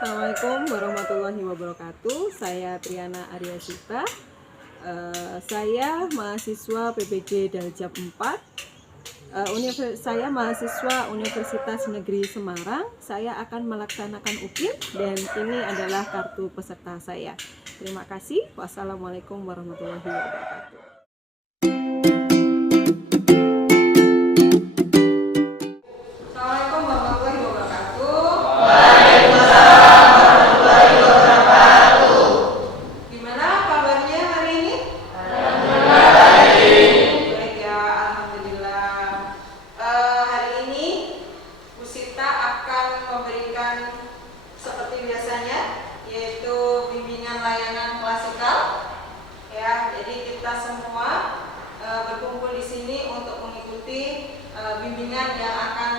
Assalamualaikum warahmatullahi wabarakatuh. Saya Triana Arya Sita. Saya mahasiswa PPG Daljab 4. Saya mahasiswa Universitas Negeri Semarang. Saya akan melaksanakan UKIM dan ini adalah kartu peserta saya. Terima kasih. Wassalamualaikum warahmatullahi wabarakatuh. Seperti biasanya, yaitu bimbingan layanan klasikal. Ya, jadi kita semua berkumpul di sini untuk mengikuti bimbingan yang akan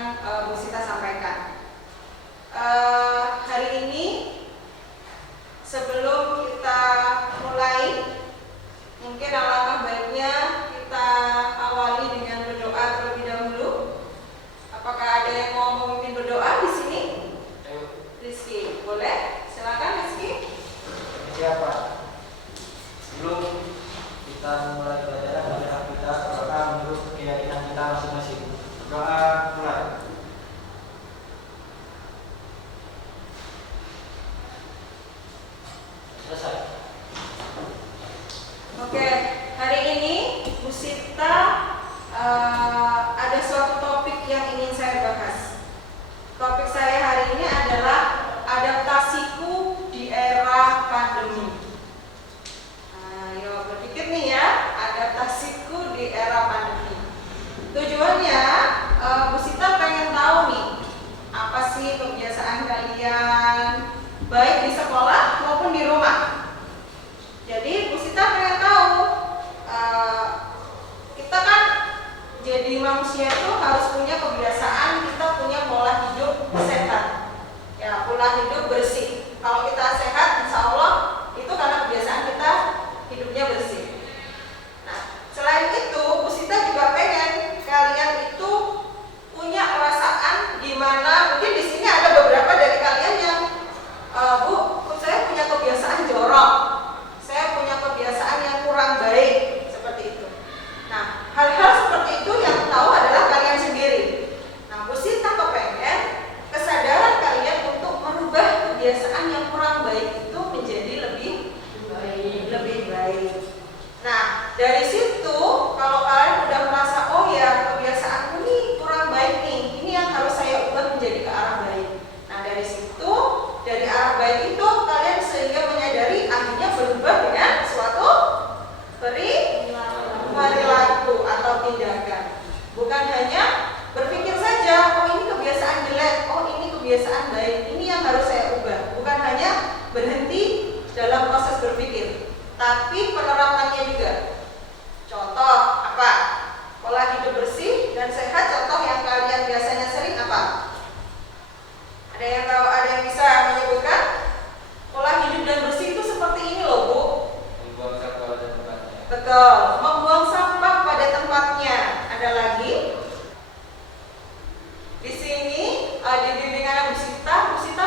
Bu Sita sampaikan. Hari ini, sebelum kita mulai, mungkin alangkah baiknya kita awali dengan berdoa terlebih dahulu. Apakah ada yang mau memimpin berdoa di sini? Rizky, boleh? Silakan Rizky. Siapa? Sebelum kita mulai pelajaran, marilah kita berdoa menurut keyakinan kita masing-masing. Doa mulai. Selesai. Oke, hari ini Bu Sita ada suatu topik yang ingin saya bahas. Topik saya hari ini adalah adaptasiku di era pandemi. Ayo berpikir nih ya, adaptasiku di era pandemi. Tujuannya, Bu Sita pengen tahu nih, apa sih kebiasaan kalian, baik di sekolah maupun di rumah. Jadi Bu Sita pengen tahu, kita kan jadi manusia itu harus punya kebiasaan, kita punya pola hidup sehat, ya, pola hidup bersih. Kalau kita sehat, insya Allah itu karena kebiasaan kita hidupnya bersih. Nah, selain itu, Bu Sita juga pengen kalian itu punya perasaan di mana mungkin di sini ada beberapa dari kalian yang Bu, saya punya kebiasaan jorok, saya punya kebiasaan yang kurang baik, seperti itu. Nah, hal-hal seperti itu yang tahu adalah kalian sendiri. Nah, Bu Sita kepengen kesadaran kalian untuk merubah kebiasaan yang kurang baik itu menjadi lebih baik. Nah, dari situ kalau kalian udah merasa, oh ya, kebiasaanku ini kurang baik nih, ini yang harus saya ubah menjadi ke arah baik. Nah, dari situ, dari arah baik itu kalian sehingga menyadari akhirnya berubah dengan suatu perilaku atau tindakan. Bukan hanya berpikir saja, oh ini kebiasaan jelek, oh ini kebiasaan baik, ini yang harus saya ubah. Bukan hanya berhenti dalam proses berpikir, tapi penerapannya juga. Contoh apa? Pola hidup bersih dan sehat. Contoh yang kalian biasanya sering apa? Ada yang tahu? Ada yang bisa menyebutkan? Pola hidup dan bersih itu seperti ini loh, Bu. Membuang sampah pada tempatnya. Betul, membuang sampah pada tempatnya. Ada lagi? Di sini di bimbingan Bu Sita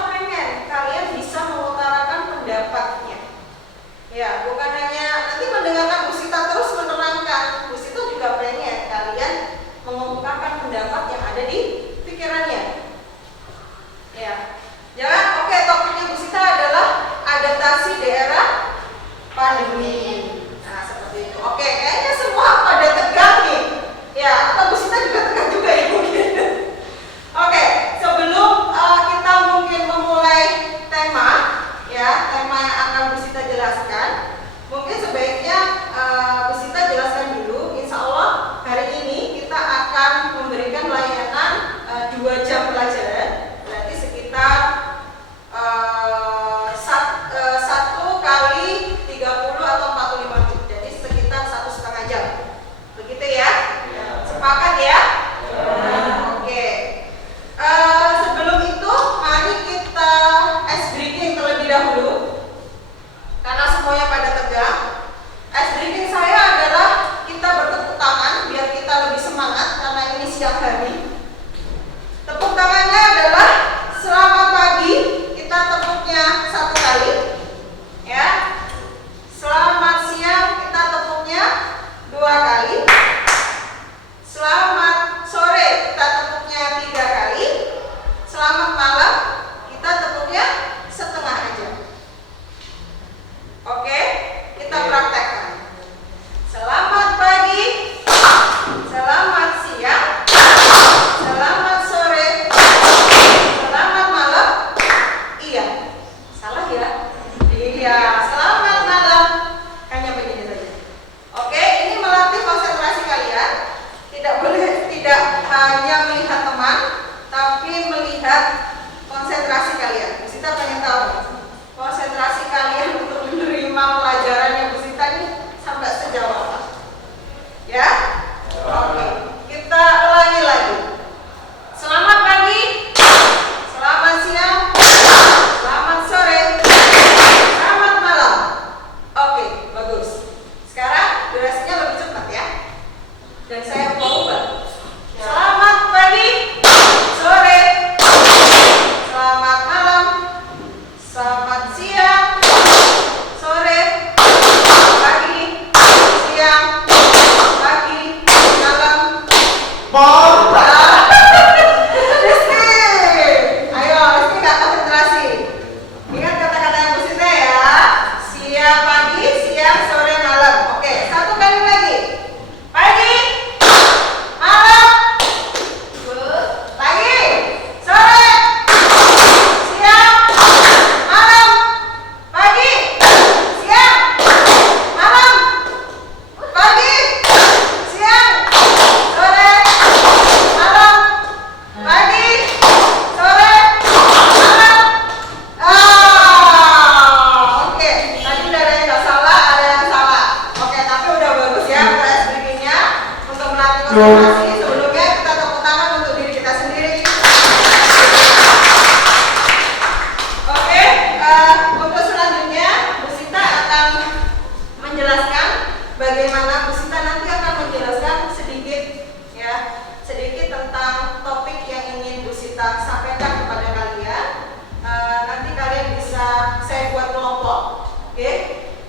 Oke.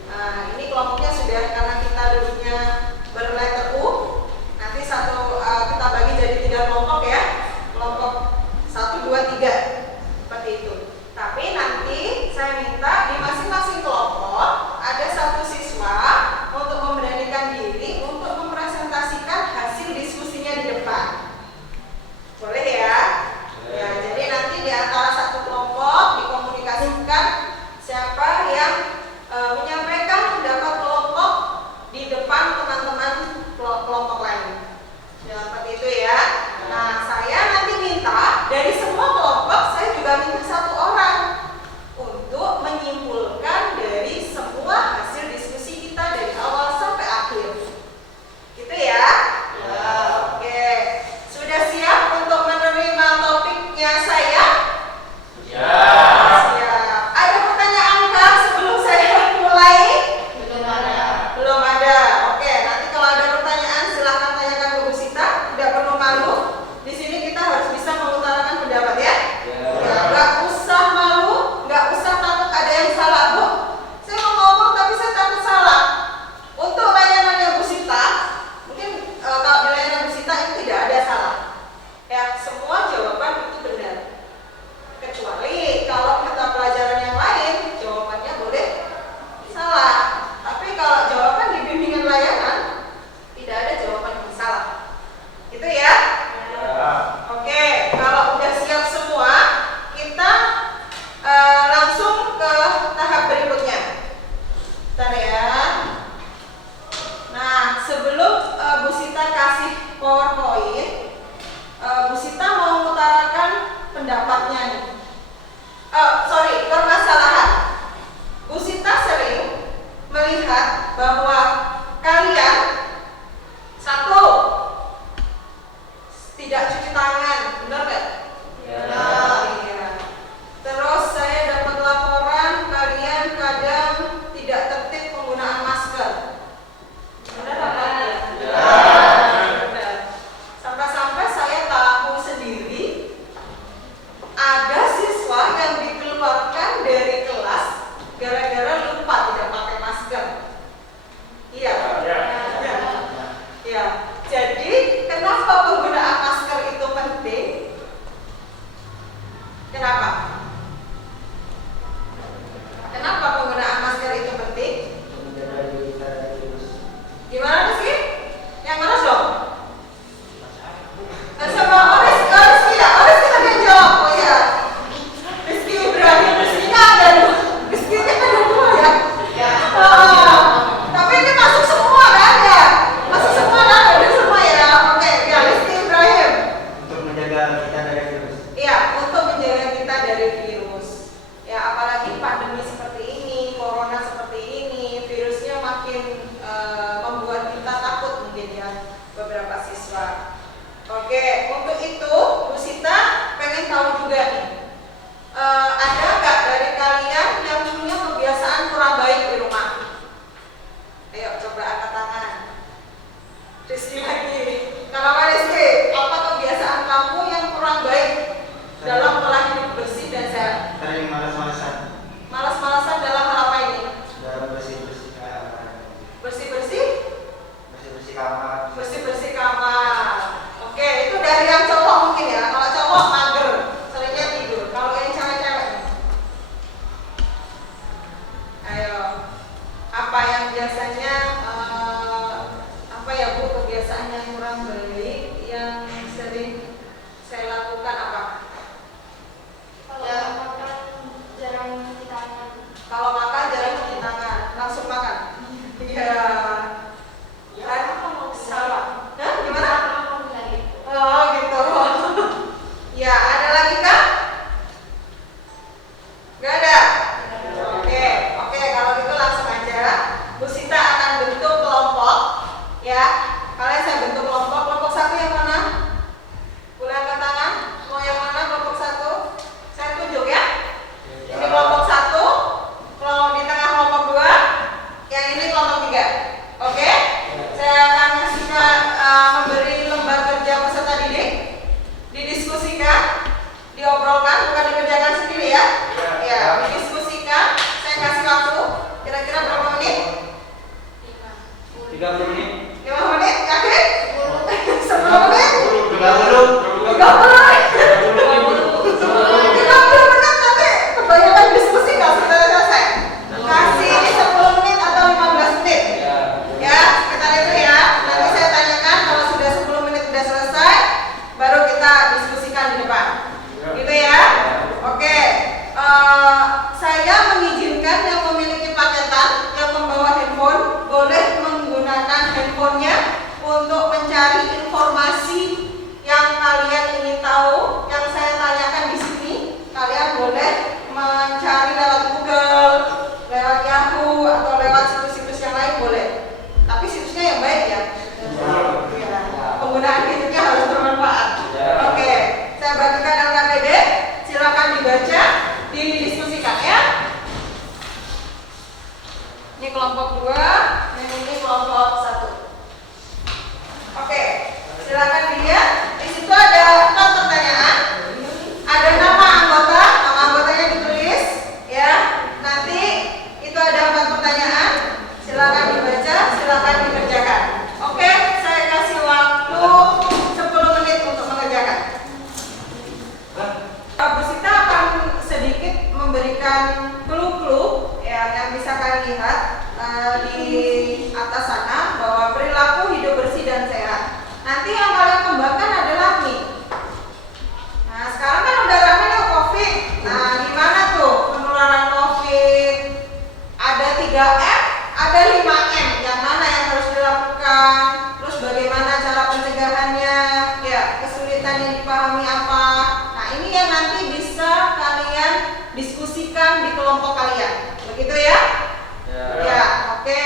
Nah, ini kelompoknya sudah, karena kita duduknya berletter U. Nanti kita bagi jadi 3 kelompok ya. Kelompok 1, 2, 3. Seperti itu. Tapi nanti saya minta di masing-masing kelompok ada 1 siswa untuk memberanikan diri untuk mempresentasikan hasil diskusinya di depan. Boleh ya? Ya, jadi nanti di antara 1 kelompok dikomunikasikan siapa yang menyampaikan pendapat kelompok di depan teman-teman kelompok lain. Ya, seperti itu ya. Nah, saya nanti minta dari semua kelompok, saya juga minta 1 orang untuk menyimpulkan dari semua hasil diskusi kita dari awal sampai akhir. Gitu ya? Ya, oke. Sudah siap untuk menerima topiknya saya? Ya. Siap. Ada pertanyaan kah sebelum saya mulai? Belum ada. Oke, nanti kalau ada pertanyaan silahkan tanyakan ke Bu Sita. Tidak perlu malu. Di sini kita harus bisa mengutarakan pendapat ya. Ya, nggak usah malu, nggak usah takut ada yang salah, Bu. Saya mau ngomong tapi saya takut salah. Untuk layanannya Bu Sita, mungkin kalau di layanan Bu Sita itu tidak ada salah. Ya, semua jawaban itu benar. Kecuali kalau mata pelajaran yang lain, jawabannya boleh salah. Tapi kalau jawaban di bimbingan layanan, tidak ada jawaban yang salah. Gitu ya? Oke, kalau udah siap semua, kita langsung ke tahap berikutnya. Bentar ya. Nah, sebelum Bu Sita kasih PowerPoint, Bu Sita mau mengutarakan pendapatnya nih. Permasalahan. Bu Sita sering melihat bahwa kalian 1 tidak cuci tangan, benar nggak? Ya. Iya. Terus saya dapat laporan kalian kadang tidak tertib penggunaan masker. Benar apa? Ya. Benar. Sampai-sampai saya tahu sendiri ada siswa yang dikeluarkan dari kelas gara-gara lupa tidak pakai masker. Iya. Ya. Jadi kenapa penggunaan masker itu penting? Kenapa? Kenapa penggunaan masker itu penting? Gimana sih? Yang mana dong? Sama Oris ya, Oris kita yang jawab. Oh ya, Rizky Ibrahim, Rizky-nya ada dua, Rizky-nya ada 2 ya. Tapi ini masuk semua kan ya? Masuk semua kan? Ada semua ya. Oke, ya Rizky Ibrahim. Untuk menjaga kita dari virus. Iya, untuk menjaga kita dari virus. Ya, apalagi pandemi seperti ini, corona seperti ini, virusnya makin membuat kita takut mungkin ya, beberapa siswa. Oke, untuk itu Bu Sita pengen tahu juga nih, ada nggak dari kalian yang punya kebiasaan kurang baik di rumah? Ayo coba angkat tangan. Rizky lagi. Kenapa Rizky? Apa kebiasaan kamu yang kurang baik dalam pola hidup bersih dan sehat? Sering malas-malasan. Malas-malasan dalam hal apa ini? Dalam bersih-bersih Bersih-bersih? bersih-bersih kamar. Bersih-bersih kamar. Oke, itu dari yang cowok mungkin ya. Kalau cowok mager, seringnya tidur. Kalau yang cewek-cewek, ayo, apa yang biasanya apa ya Bu, kebiasaan yang kurang baik yang sering saya lakukan apa? Kalau makan jarang cuci tangan. Kalau makan jarang cuci tangan, langsung makan. Iya. Salah. Hah? Gimana? Oh gitu. Ya, ada lagi kah? Gak ada? Oke, kalau gitu langsung aja. Bu Sita akan bentuk kelompok. Ya, kalian saya bentuk kelompok. Kelompok 1 yang mana? Boleh angkat tangan? Mau yang mana kelompok 1? Saya tunjuk ya. Ini kelompok 1. Kelompok kelompok 2, yang ini kelompok 1. Oke, silakan dilihat. Di situ ada 4 pertanyaan. Ada nama anggotanya ditulis, ya. Nanti itu ada 4 pertanyaan. Silakan dibaca, silakan dikerjakan. Oke, saya kasih waktu 10 menit untuk mengerjakan. Bu Sita akan sedikit memberikan clue-clue ya, yang bisa kalian lihat di atas sana bahwa perilaku hidup bersih dan sehat. Nanti yang kalian kembangkan adalah mie. Nah, sekarang kan udah ramai nih COVID. Nah, gimana tuh penularan COVID? Ada 3M, ada 5M. Yang mana yang harus dilakukan? Terus bagaimana cara pencegahannya? Ya, kesulitan yang dipahami apa? Nah, ini yang nanti bisa kalian diskusikan di kelompok kalian. Begitu ya? Ya, oke.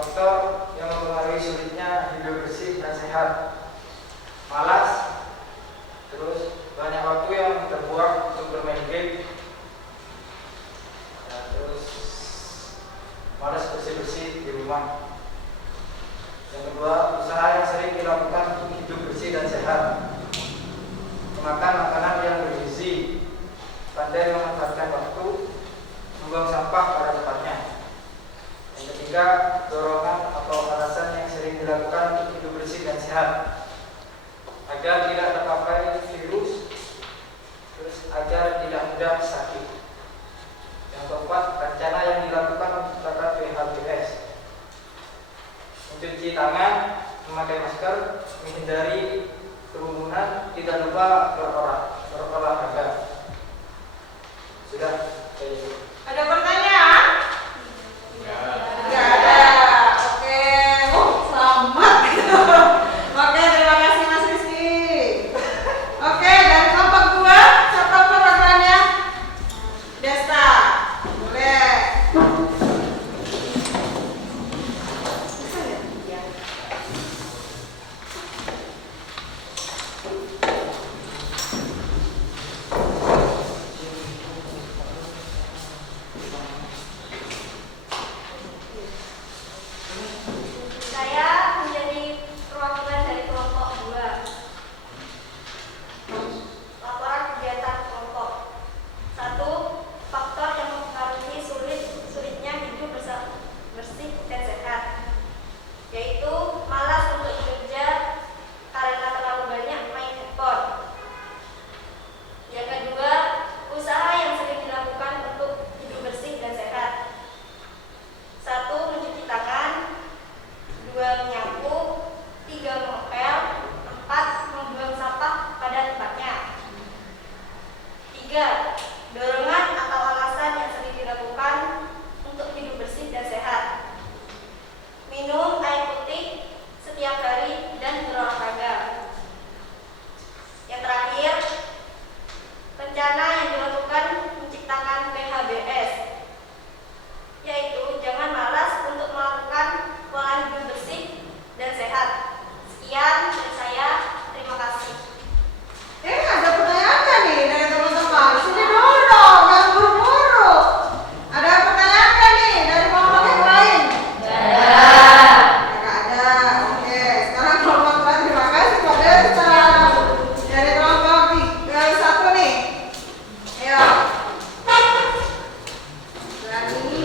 Faktor yang mempengaruhi sulitnya hidup bersih dan sehat: malas, terus banyak waktu yang terbuang untuk bermain game, terus malas bersih-bersih di rumah. Yang kedua, usaha yang sering dilakukan untuk hidup bersih dan sehat: memakan makanan yang bergizi, pandai memanfaatkan waktu, membuang sampah pada tempatnya. Yang ketiga, dorongan atau alasan yang sering dilakukan untuk hidup bersih dan sehat: agar tidak terpakai virus, terus agar tidak mudah sakit. Yang keempat, rencana yang dilakukan untuk menciptakan PHBS: mencuci tangan, memakai masker, menghindari kerumunan, tidak lupa berolahraga. Sudah. Ada pertanyaan? Nggak ada. Oke. Selamat. Oke, terima kasih Mas Rizky. Oke, dari kelompok 2, siapa programnya? Desta. Boleh. Saya menjadi perwakilan dari kelompok 2. Laporan kegiatan kelompok. 1. Faktor yang mempengaruhi sulitnya hidup bersih dan sehat, yaitu malas untuk bekerja karena terlalu banyak main handphone. Yang kedua, usaha yang sering dilakukan untuk hidup bersih dan sehat. 1. Mencuci tangan, 2. Menyapu, 3. mengepel, 4. membuang sampah pada tempatnya. 3. Dorongan atau alasan yang sering dilakukan untuk hidup bersih dan sehat: minum air putih setiap hari dan berolahraga. Yang terakhir, rencana yang dilakukan menciptakan PHBS, yaitu jangan malas untuk melakukan pola hidup bersih dan sehat. Sekian dari saya, terima kasih. Ada pertanyaan nggak nih dari teman-teman? Sini dulu dong, jangan buru-buru. Ada pertanyaan nggak nih dari kelompok yang lain? Nggak ada. Oke, sekarang kelompok 2, terima kasih Pak Desta. Dari kelompok 1 nih. Ayo. Berani.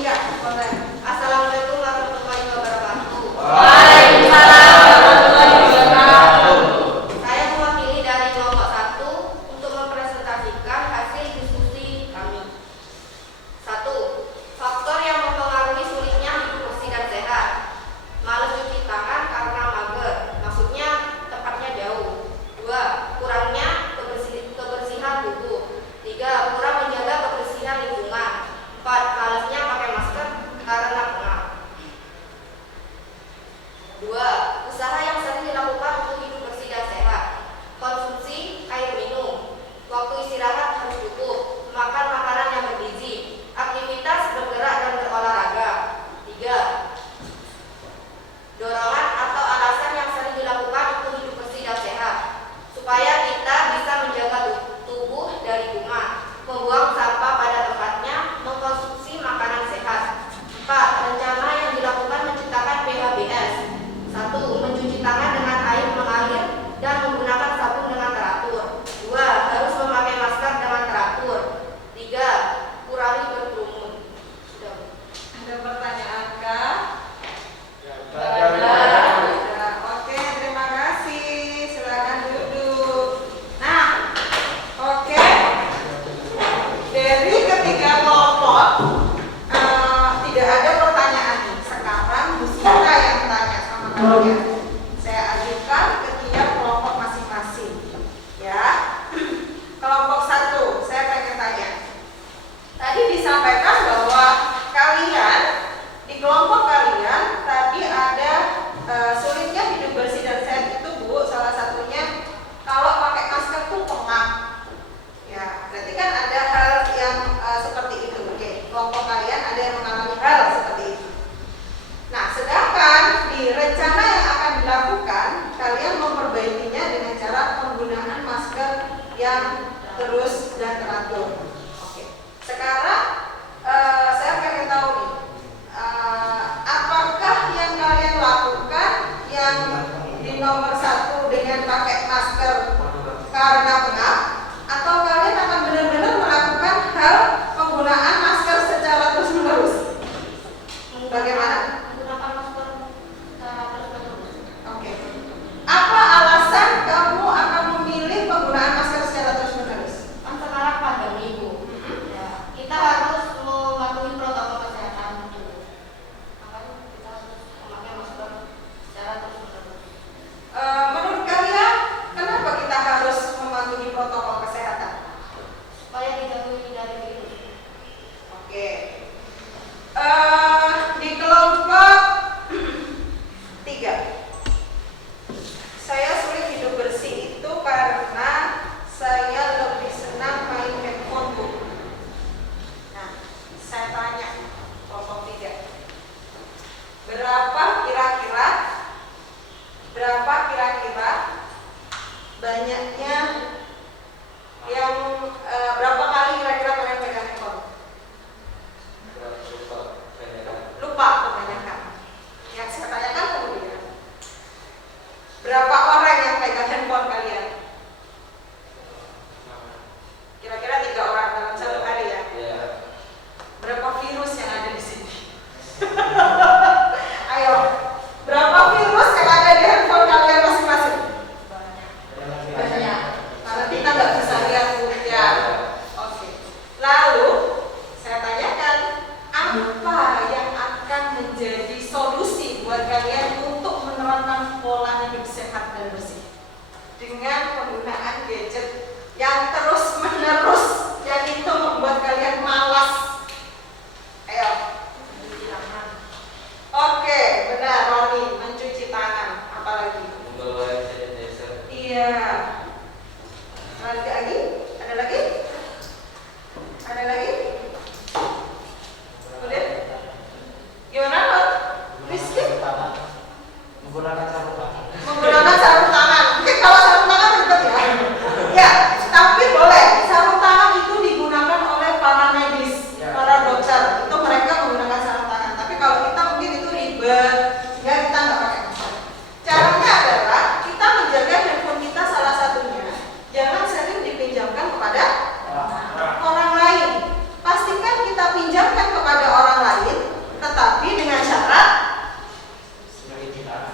Iya, boleh. Assalamualaikum warahmatullahi wabarakatuh. Waalaikumsalam warahmatullahi wabarakatuh. Saya mewakili dari kelompok 1 untuk mempresentasikan hasil diskusi kami. 1. Faktor yang mempengaruhi sulitnya hidup bersih dan sehat: malas cuci tangan karena mager, maksudnya tempatnya jauh. 2. Kurangnya kebersihan tubuh. 3. Kurang menjaga kebersihan lingkungan. 4. Malasnya pakai masker karena pengap. 2. Usaha yang sering dilakukan untuk hidup bersih dan sehat: konsumsi air minum, waktu istirahat harus cukup, makan makanan yang bergizi, aktivitas bergerak dan berolahraga. 3. Dorongan atau alasan yang sering dilakukan untuk hidup bersih dan sehat: supaya kita bisa menjaga tubuh dari kuman, membuang sampah pada tempatnya, mengkonsumsi makanan sehat. 4. Rencana yang dilakukan menciptakan PHBS: 1. Mencuci tangan dengan air mengalir dan menggunakan sabun dengan teratur. 2. Harus memakai masker dengan teratur. 3. Kurangi berkerumun. Sudah. Ada pertanyaan kah? Oke, terima kasih. Silakan duduk. Nah, oke. Dari ketiga kelompok tidak ada pertanyaan nih. Sekarang Bu Sinta yang tanya sama kalian. Saya ajukan ke tiap kelompok masing-masing. Ya. Kelompok 1, saya pengen tanya. Tadi disampaikan bahwa kalian di kelompok kalian tadi ada sulitnya hidup bersih dan sehat itu Bu, salah satunya kalau pakai masker tuh pengap. Ya, berarti kan ada hal yang menghindari virus. Oke. Di kelompok 3, saya sulit hidup bersih itu karena saya lebih senang main handphone, Bu. Nah, saya tanya kelompok 3, berapa kira-kira banyaknya yang berapa kali kira-kira kalian pegang handphone? Lupa kebanyakan. Yang saya tanyakan kemudian, berapa orang yang pegang handphone kalian? Kira-kira 3 orang dalam satu hari ya? Berapa virus yang ada di sini? Ayo, berapa virus yang ada di handphone kalian masing-masing? Banyak. Karena kita nggak bisa lihat ya. Oke. Lalu saya tanyakan, apa yang akan menjadi solusi buat kalian untuk menerapkan pola hidup sehat dan bersih dengan penggunaan gadget yang terus-menerus yang itu membuat kalian malas? Ayo. Mencuci tangan. Oke, benar, Roni, mencuci tangan. Apalagi? Iya. Ada lagi? Ada lagi? Ada lagi? Udah? Gimana, Pak? Rizky? Menggunakan sarung tangan. Menggunakan sarung tangan. Mungkin kalau sarung tangan ribet ya. Ya, tapi boleh. Sarung tangan itu digunakan oleh para medis, para dokter. Itu mereka menggunakan sarung tangan. Tapi kalau kita mungkin itu ribet, sehingga kita nggak pakai masker. Caranya adalah kita menjaga handphone kita, salah satunya jangan sering dipinjamkan kepada orang lain. Pastikan kita pinjamkan kepada orang lain, tetapi dengan syarat,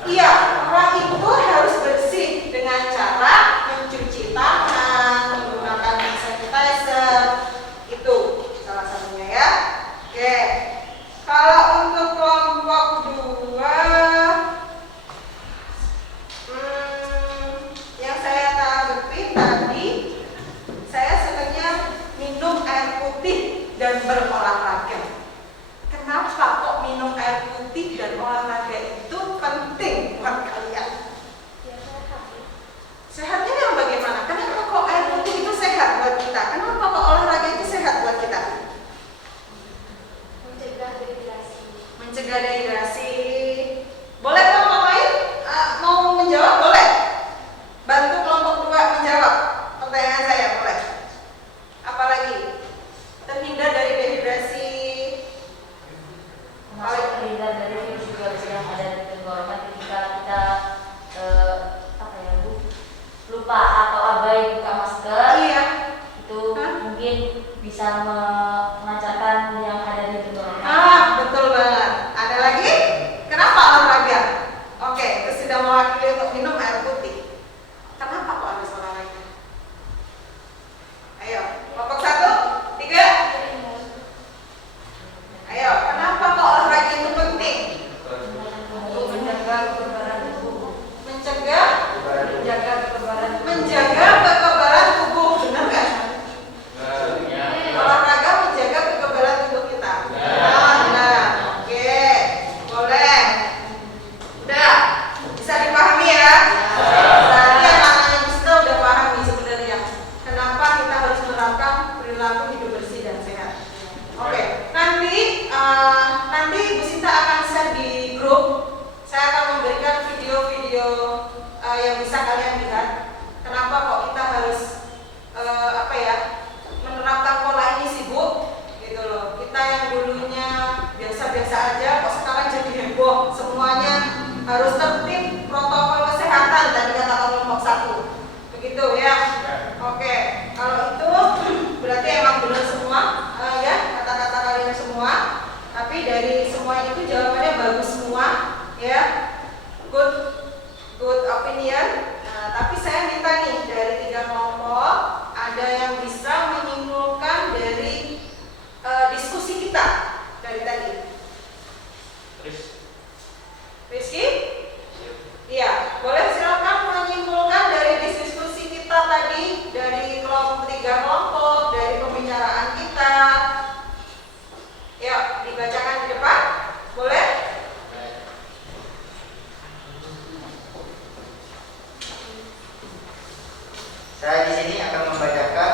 iya, orang itu harus bersih dengan cara mencuci tangan, menggunakan hand sanitizer. Itu salah satunya ya. Oke. Kalau untuk kelompok 2, yang saya tanggapi tadi, saya senangnya minum air putih dan berolahraga. Kenapa kok minum air putih dan olahraga itu penting buat kalian? Ya, sehat. Sehatnya yang bagaimana? Kenapa kok air putih itu sehat buat kita? Kenapa kok olahraga itu sehat buat kita? Mencegah dehidrasi. Mencegah dehidrasi. Boleh kelompok lain mau menjawab? Boleh. Bantu kelompok 2 menjawab pertanyaan saya, boleh. Apalagi? Terhindar dari dehidrasi. Termasuk terhindar dari virus juga yang ada di tenggorokan ketika kita lupa atau abai buka masker. Iya. Itu mungkin bisa melancarkan yang ada di tenggorokan. Betul banget. Ada lagi? Kenapa olahraga? Oke, itu sudah mewakili untuk minum air putih. Kenapa kok harus olahraga? Ayo, kelompok 1, 3. Ayo, kenapa kok olahraga itu penting? Untuk menjaga kekebalan tubuh. Mencegah, Menjaga menjaga kekebalan kekebalan tubuh. tubuh. Benar nggak? Olahraga menjaga kekebalan tubuh kita. Nah, oke, boleh. Udah, bisa dipahami ya? Berarti anak-anak kita udah paham nih sebenarnya kenapa kita harus menerapkan perilaku hidup bersih dan sehat. Oke, nanti Bu Sinta akan share di grup. Saya akan memberikan video-video yang bisa kalian lihat. Kenapa kok kita harus menerapkan pola ini sih, Bu? Gitu loh. Kita yang dulunya biasa-biasa aja, kok sekarang jadi heboh. Semuanya harus tertib, protokol kesehatan tadi kata kelompok 1. Begitu ya. Oke, kalau itu berarti emang benar semua ya kata-kata kalian semua. Tapi kita. Yuk, dibacakan di depan. Boleh? Saya di sini akan membacakan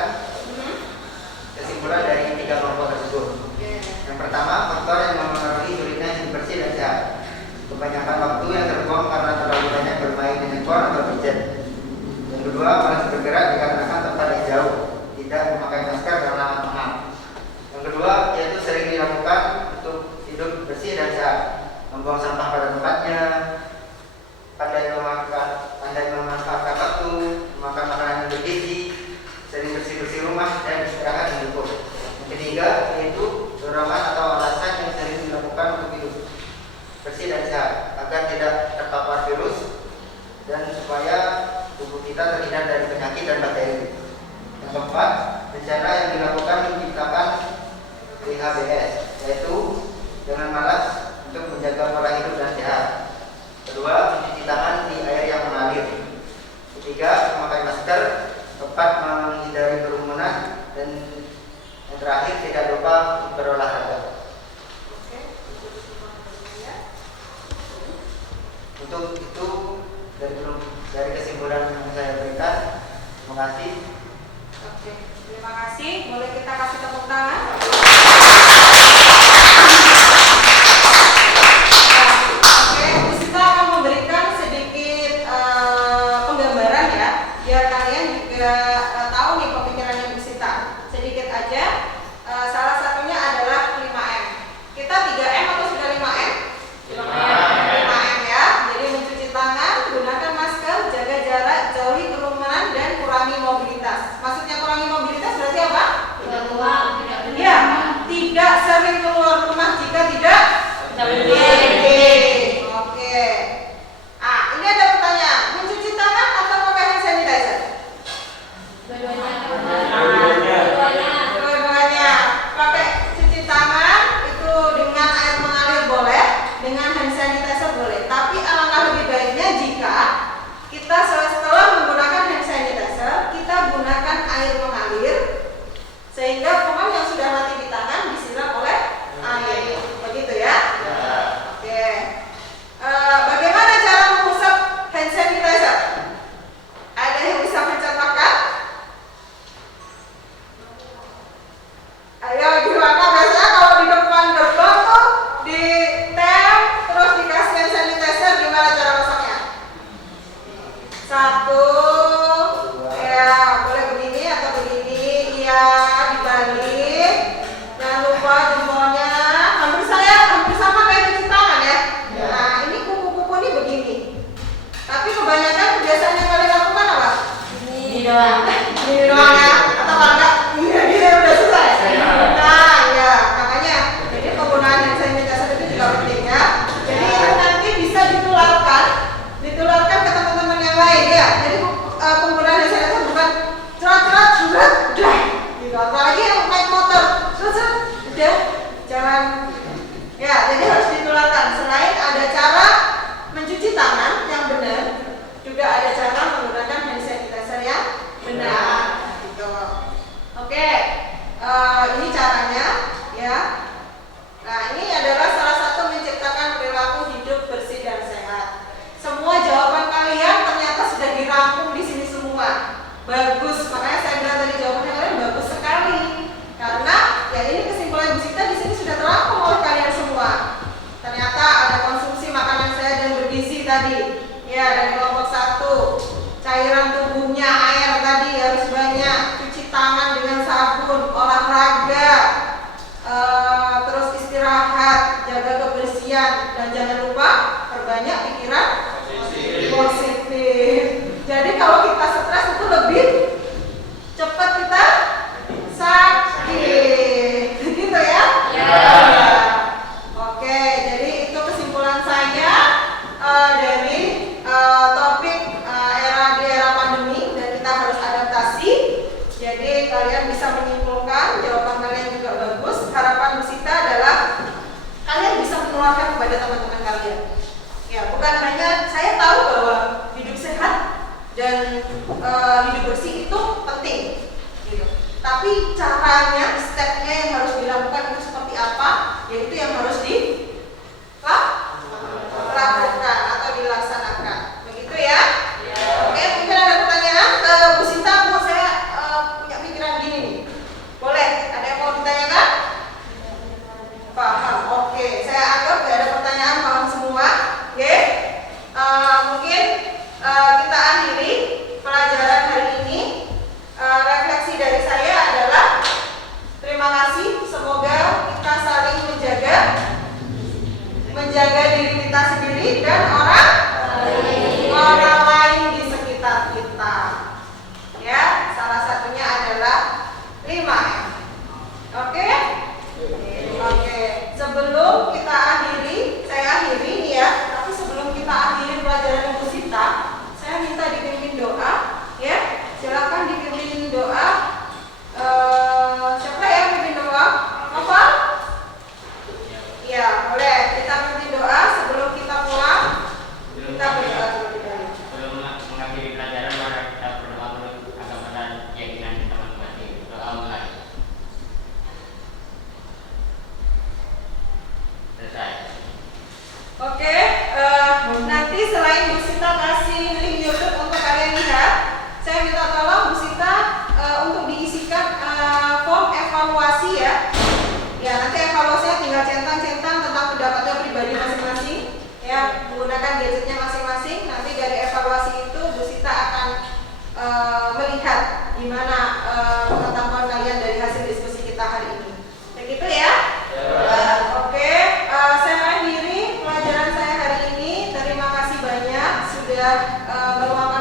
kesimpulan dari 3 kelompok tersebut. Yang pertama, faktor yang mempengaruhi sulitnya hidup bersih dan sehat. Kebanyakan waktu yang terbuang karena terlalu banyak bermain di handphone atau gadget. Yang kedua, malas bergerak dikarenakan tempat yang jauh, tidak memakai masker karena mahal. Yang kedua, yaitu sering dilakukan untuk hidup bersih dan sehat, membuang sampah pada tempatnya, pandai memanfaatkan waktu, makan makanan yang bergizi, sering bersih-bersih rumah, dan istirahat yang cukup. Yang ketiga, yaitu dorongan atau alasan yang sering dilakukan untuk hidup bersih dan sehat, agar tidak terpapar virus dan supaya tubuh kita terhindar dari penyakit dan bakteri. Yang keempat, rencana yang dilakukan menciptakan PHBS, yaitu dengan malas untuk menjaga pola hidup dan sehat. Kedua, mencuci tangan di air yang mengalir. Ketiga, memakai masker, tepat menghindari kerumunan, dan yang terakhir tidak lupa berolahraga. Untuk itu dari kesimpulan yang saya berikan, terima kasih. Oke, terima kasih. Boleh kita kasih tepuk tangan? Oke, Bu Sita akan memberikan sedikit penggambaran ya, biar kalian juga tahu nih pemikirannya Bu Sita. Sedikit aja. Salah satunya adalah 5M. Kita 3M atau sudah 5M? 5M ya. Jadi mencuci tangan, gunakan masker, jaga jarak, jauhi kerumunan, dan kurangi mobilitas. Maksudnya kurangi mobilitas berarti apa? Ya, tidak sering keluar rumah jika tidak penting. Oke. Ah, ini ada pertanyaan. Mencuci tangan atau pakai hand sanitizer? Dua-duanya. Pakai cuci tangan itu dengan air mengalir boleh, dengan hand sanitizer boleh. Tapi alangkah lebih baiknya jika kita setelah menggunakan hand sanitizer, kita gunakan air mengalir sehingga kuman yang sudah mati di tangan disiram oleh air. Begitu ya? Oke. Bagaimana cara mengusap hand sanitizer? Ada yang bisa mencontohkan? Ayo, gimana? Biasanya kalau di depan gerbang tuh di tem terus dikasih hand sanitizer, gimana cara masaknya? 1, ya boleh begini atau begini, iya dibalik. Jangan lupa jempolnya. Hampir sama kayak cuci tangan ya. Nah, ini kuku-kuku ini begini. Tapi kebanyakan kebiasaan yang kalian lakukan apa? Ini doang. Ini doang ya? Atau kalau enggak, ini udah selesai. Nah, ya makanya jadi penggunaan hand sanitizer itu juga penting ya. Jadi itu nanti bisa ditularkan ke teman-teman yang lain ya. Jadi penggunaan hand sanitizer bukan cerat-cerat sudah udah gitu. Apalagi yang naik motor cerat udah jangan ya. Jadi harus ditularkan. Selain ada cara mencuci tangan yang benar, juga ada cara menggunakan hand sanitizer yang benar gitu. Oke, ini caranya ya. Nah, ini adalah salah satu menciptakan perilaku hidup bersih dan sehat. Semua jawaban kalian ternyata sudah dirangkum di sini semua. Bagus, makanya saya bilang tadi jawabannya kalian bagus sekali. Karena ya ini kesimpulan Bu Sita di sini sudah terangkum oleh kalian semua. Ternyata ada konsumsi makanan sehat dan bergizi tadi. Ya, dari kelompok 1, cairan tubuhnya air tadi harus banyak, cuci tangan dengan sabun, olahraga, terus istirahat, jaga kebersihan, dan jangan lupa perbanyak pikiran positif. Jadi kalau kita stres itu lebih cepat kita sakit, gitu ya? Oke, jadi itu kesimpulan saya dari topik di era pandemi, dan kita harus adaptasi. Jadi kalian bisa menyimpulkan, jawaban kalian juga bagus. Harapan Bu Sita adalah kalian bisa menularkan kepada teman-teman kalian. Ya, bukan hanya saya tahu bahwa hidup sehat dan hidup bersih itu penting, gitu. Tapi caranya, step menjaga diri kita sendiri dan orang lain di sekitar kita. Ya, salah satunya adalah 5M. Oke? Oke. Sebelum kita akhiri, saya akhiri nih ya. Tapi sebelum kita akhiri pelajaran Ibu Sita, saya minta dipimpin doa, ya. Silakan dipimpin doa. Siapa yang pimpin doa? Apa? Ya, boleh. Kita pimpin doa sebelum kita pulang. Kita berdoa terlebih dahulu. Sebelum mengakhiri pelajaran, mari kita berdoa menurut agama dan keyakinan kita masing-masing. Doa mulai. Selesai. Oke, nanti selain Bu Sita kasih link YouTube untuk kalian lihat, saya minta tolong Bu Sita untuk diisikan form evaluasi ya. Ya, nanti evaluasinya tinggal centang-centang tentang pendapatnya pribadi masing-masing, ya, menggunakan gadgetnya masing-masing. Nanti dari evaluasi itu Bu Sita akan melihat gimana pengetahuan kalian dari hasil diskusi kita hari ini. Begitu ya? Oke, saya akhiri pelajaran saya hari ini. Terima kasih banyak sudah meluangkan